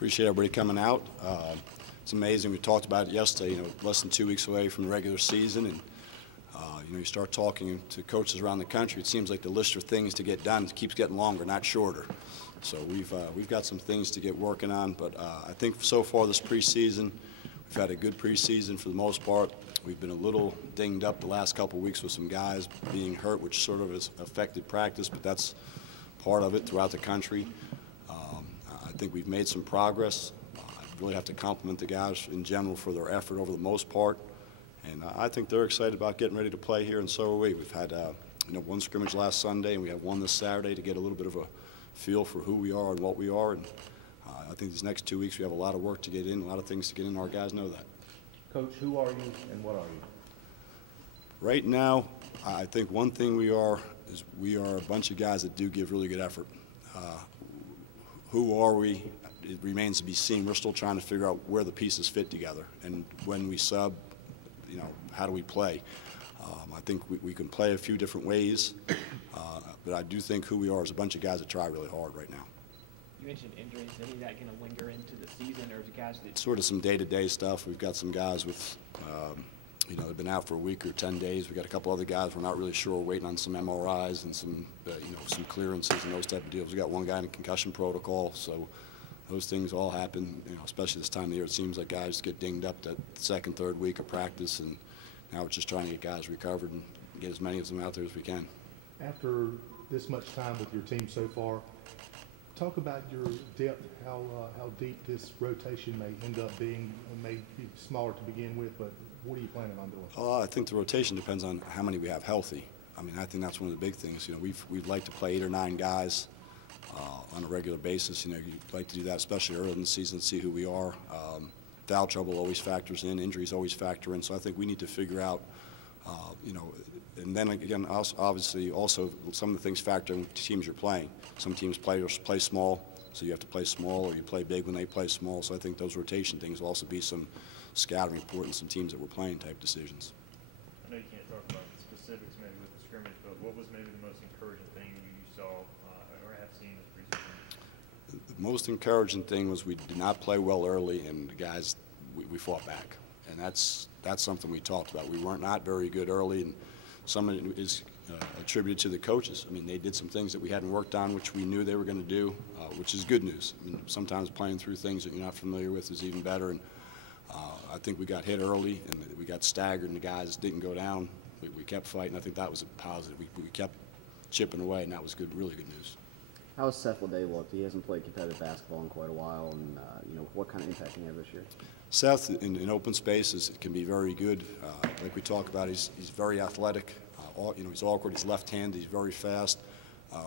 Appreciate everybody coming out. It's amazing. We talked about it yesterday. Less than 2 weeks away from the regular season, and you start talking to coaches around the country. It seems like the list of things to get done keeps getting longer, not shorter. So we've got some things to get working on. But I think so far this preseason, we've had a good preseason for the most part. We've been a little dinged up the last couple of weeks with some guys being hurt, which sort of has affected practice, but that's part of it throughout the country. I think we've made some progress. I really have to compliment the guys in general for their effort over the most part. And I think they're excited about getting ready to play here, and so are we. We've had one scrimmage last Sunday, and we have one this Saturday to get a little bit of a feel for who we are and what we are. And I think these next 2 weeks we have a lot of work to get in, a lot of things to get in. Our guys know that. Coach, who are you and what are you? Right now, I think one thing we are is we are a bunch of guys that do give really good effort. Who are we? It remains to be seen. We're still trying to figure out where the pieces fit together, and when we sub, how do we play? I think we can play a few different ways, but I do think who we are is a bunch of guys that try really hard right now. You mentioned injuries. Is any of that going to linger into the season, or is it guys that... Sort of some day-to-day stuff. We've got some guys with, they've been out for a week or 10 days. We've got a couple other guys we're not really sure. We're waiting on some MRIs and some, some clearances and those type of deals. We've got one guy in a concussion protocol, so those things all happen, especially this time of the year. It seems like guys get dinged up that second, third week of practice, and now we're just trying to get guys recovered and get as many of them out there as we can. After this much time with your team so far, talk about your depth, how deep this rotation may end up being. It may be smaller to begin with, but what are you planning on doing? I think the rotation depends on how many we have healthy. I think that's one of the big things. We'd like to play 8 or 9 guys on a regular basis. You'd like to do that, especially early in the season, to see who we are. Foul trouble always factors in, injuries always factor in. So I think we need to figure out, and then again, obviously also some of the things factor in teams you're playing. Some teams play small, so you have to play small, or you play big when they play small. So I think those rotation things will also be some scouting report and some teams that we're playing type decisions. I know you can't talk about the specifics maybe with the scrimmage, but what was maybe the most encouraging thing you saw or have seen this preseason? The most encouraging thing was we did not play well early, and the guys, we fought back. And that's something we talked about. We weren't not very good early, and some of it is attributed to the coaches. They did some things that we hadn't worked on, which we knew they were going to do, which is good news. Sometimes playing through things that you're not familiar with is even better. And I think we got hit early, and we got staggered, and the guys didn't go down. We kept fighting. I think that was a positive. We kept chipping away, and that was good, really good news. How has Seth Leday looked? He hasn't played competitive basketball in quite a while, and what kind of impact can he have this year? Seth, in open spaces, can be very good. Like we talk about, he's very athletic. He's awkward. He's left-handed. He's very fast.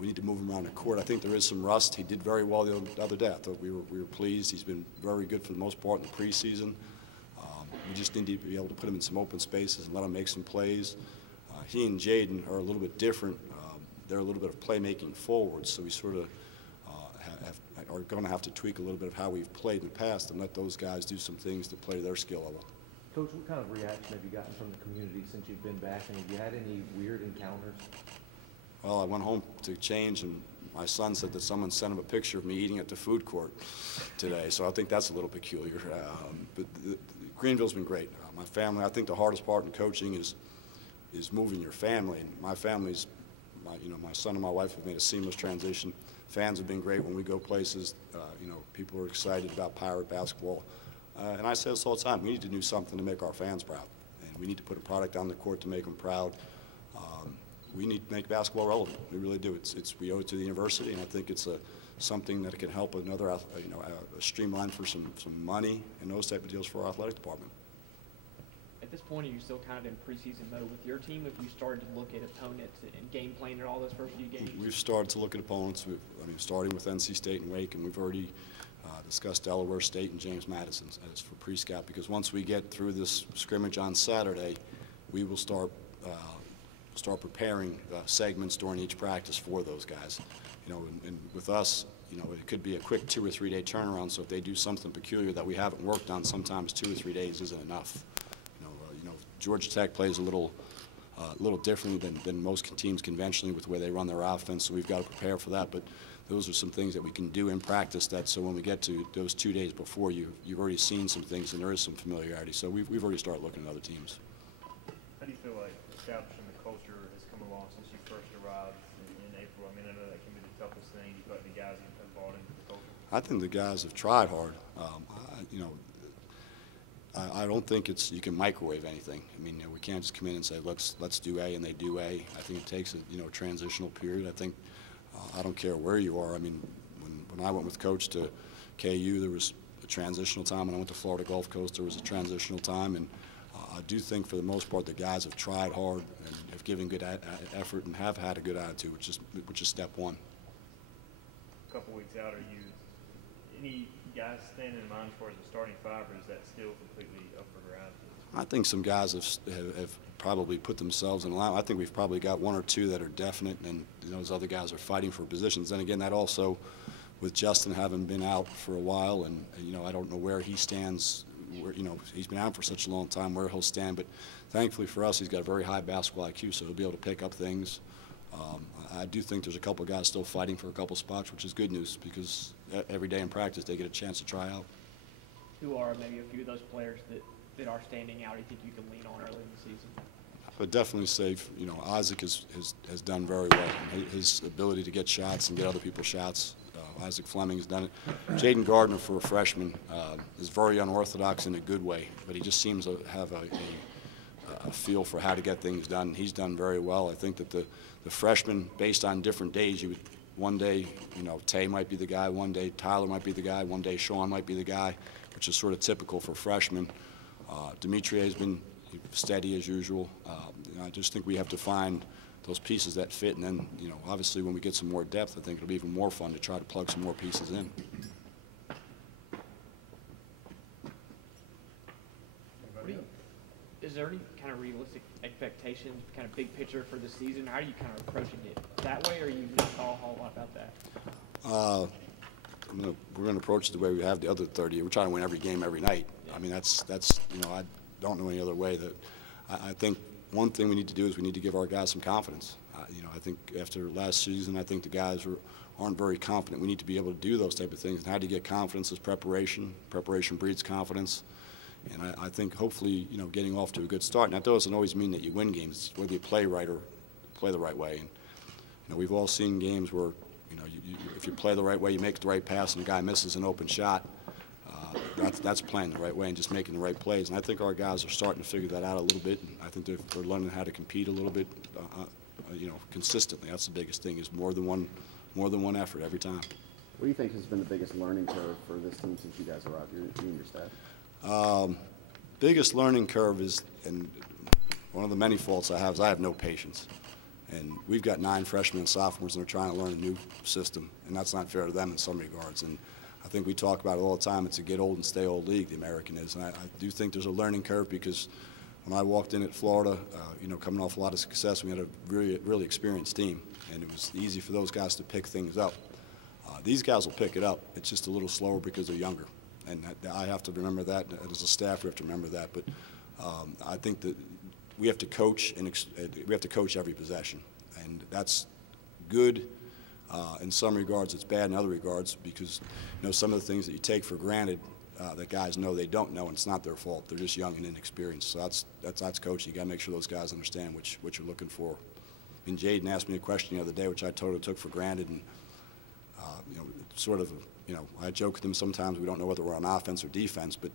We need to move him around the court. I think there is some rust. He did very well the other day. I thought we were pleased. He's been very good for the most part in the preseason. We just need to be able to put him in some open spaces and let him make some plays. He and Jaden are a little bit different. They're a little bit of playmaking forwards, so we sort of are going to have to tweak a little bit of how we've played in the past and let those guys do some things to play to their skill level. Coach, what kind of reaction have you gotten from the community since you've been back, and have you had any weird encounters? Well, I went home to change, and my son said that someone sent him a picture of me eating at the food court today, so I think that's a little peculiar. But Greenville's been great. My family, I think the hardest part in coaching is moving your family. And my family's, my son and my wife have made a seamless transition. Fans have been great when we go places. People are excited about Pirate basketball. And I say this all the time, we need to do something to make our fans proud. And we need to put a product on the court to make them proud. We need to make basketball relevant. We really do. We owe it to the university, and I think it's something that can help another, a streamline for some money and those type of deals for our athletic department. At this point, are you still kind of in preseason mode with your team? Have you started to look at opponents and game plan in all those first few games? We've started to look at opponents. Starting with NC State and Wake, and we've already discussed Delaware State and James Madison as for pre-scout, because once we get through this scrimmage on Saturday, we will start preparing segments during each practice for those guys. And with us, it could be a quick 2 or 3 day turnaround. So if they do something peculiar that we haven't worked on, sometimes 2 or 3 days isn't enough. Georgia Tech plays a little differently than most teams conventionally with the way they run their offense. So we've got to prepare for that. But those are some things that we can do in practice. That so when we get to those 2 days before, you've already seen some things and there is some familiarity. So we've already started looking at other teams. How do you feel like establishing the culture has come along since you first arrived in April? I mean, I know that can be the toughest thing. You feel like the guys have bought into the culture? I think the guys have tried hard. I don't think you can microwave anything. I mean, we can't just come in and say let's do A and they do A. I think it takes a transitional period. I think I don't care where you are. I mean, when I went with Coach to KU, there was a transitional time. When I went to Florida Gulf Coast, there was a transitional time. And I do think for the most part the guys have tried hard and have given good effort and have had a good attitude, which is step one. A couple weeks out, are you any guys standing in mind for as a starting five, or is that still completely up for grabs? I think some guys have probably put themselves in line. I think we've probably got one or two that are definite, and those other guys are fighting for positions. And again, that also, with Justin having been out for a while, and I don't know where he stands. He's been out for such a long time, where he'll stand. But thankfully for us, he's got a very high basketball IQ, so he'll be able to pick up things. I do think there's a couple of guys still fighting for a couple spots, which is good news because every day in practice they get a chance to try out. Who are maybe a few of those players that are standing out you think you can lean on early in the season? I would definitely say, Isaac has done very well. His ability to get shots and get other people's shots. Isaac Fleming has done it. Jaden Gardner, for a freshman, is very unorthodox in a good way, but he just seems to have a feel for how to get things done. He's done very well. I think that the freshmen, based on different days, one day, Tay might be the guy, one day Tyler might be the guy, one day Sean might be the guy, which is sort of typical for freshmen. Dimitri has been steady as usual. I just think we have to find those pieces that fit, and then, obviously when we get some more depth, I think it'll be even more fun to try to plug some more pieces in. Is there any kind of realistic expectations, kind of big picture for the season? How are you kind of approaching it that way, or are you not thought a whole lot about that? We're going to approach it the way we have the other 30. We're trying to win every game every night. Yeah. I mean, that's I don't know any other way. That I think one thing we need to do is we need to give our guys some confidence. I think after last season, I think the guys aren't very confident. We need to be able to do those type of things. And how do you get confidence is preparation. Preparation breeds confidence. And I think hopefully, getting off to a good start. Now, that doesn't always mean that you win games. It's whether you play right or play the right way. And we've all seen games where, if you play the right way, you make the right pass, and the guy misses an open shot. That's playing the right way and just making the right plays. And I think our guys are starting to figure that out a little bit. And I think they're learning how to compete a little bit, consistently. That's the biggest thing, is more than one effort every time. What do you think has been the biggest learning curve for this team since you guys arrived, you and your staff? Biggest learning curve is, and one of the many faults I have, is I have no patience. And we've got 9 freshmen and sophomores, and they're trying to learn a new system, and that's not fair to them in some regards. And I think we talk about it all the time. It's a get old and stay old league, the American is. And I do think there's a learning curve, because when I walked in at Florida, coming off a lot of success, we had a really, really experienced team, and it was easy for those guys to pick things up. These guys will pick it up. It's just a little slower because they're younger. And I have to remember that. As a staff, we have to remember that. But I think that we have to coach, and we have to coach every possession, and that's good in some regards. It's bad in other regards, because some of the things that you take for granted that guys know they don't know, and it's not their fault. They're just young and inexperienced. So that's coaching. You got to make sure those guys understand what you're looking for. And Jaden asked me a question the other day, which I totally took for granted, and I joke with him sometimes. We don't know whether we're on offense or defense, but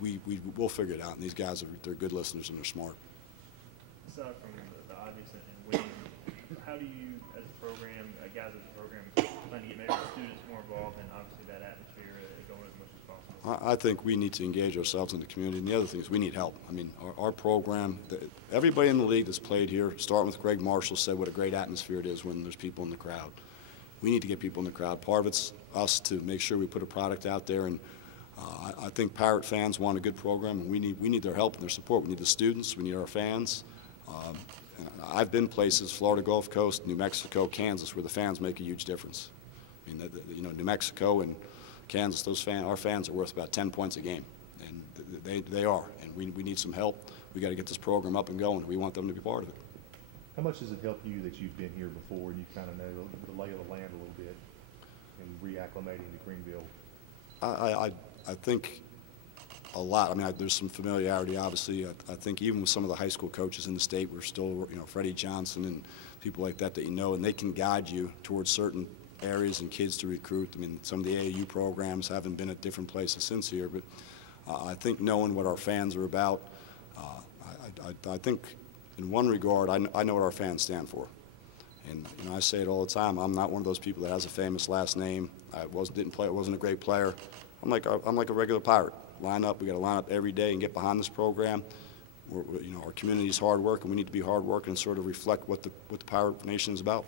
we'll figure it out. And these guys they're good listeners and they're smart. Aside from the obvious and winning, how do you, as a program, guys as a program, plan to get maybe the students more involved in obviously that atmosphere going as much as possible? I think we need to engage ourselves in the community, and the other thing is we need help. I mean, our program, everybody in the league that's played here, starting with Greg Marshall, said what a great atmosphere it is when there's people in the crowd. We need to get people in the crowd. Part of it's us to make sure we put a product out there, and I think Pirate fans want a good program, and we need their help and their support. We need the students, we need our fans. I've been places, Florida Gulf Coast, New Mexico, Kansas, where the fans make a huge difference. I mean, New Mexico and Kansas, our fans are worth about 10 points a game, and they are. And we need some help. We got to get this program up and going. We want them to be part of it. How much does it help you that you've been here before and you kind of know the lay of the land a little bit? and reacclimating to Greenville? I think a lot. I mean, there's some familiarity, obviously. I think even with some of the high school coaches in the state, we're still, you know, Freddie Johnson and people like that you know, and they can guide you towards certain areas and kids to recruit. I mean, some of the AAU programs haven't been at different places since here, but I think knowing what our fans are about, I think in one regard, I know what our fans stand for. And, you know, I say it all the time. I'm not one of those people that has a famous last name. I wasn't a great player. I'm like a regular Pirate. Line up. We got to line up every day and get behind this program. You know, our community is hard work, and we need to be hard working and sort of reflect what the Pirate Nation is about.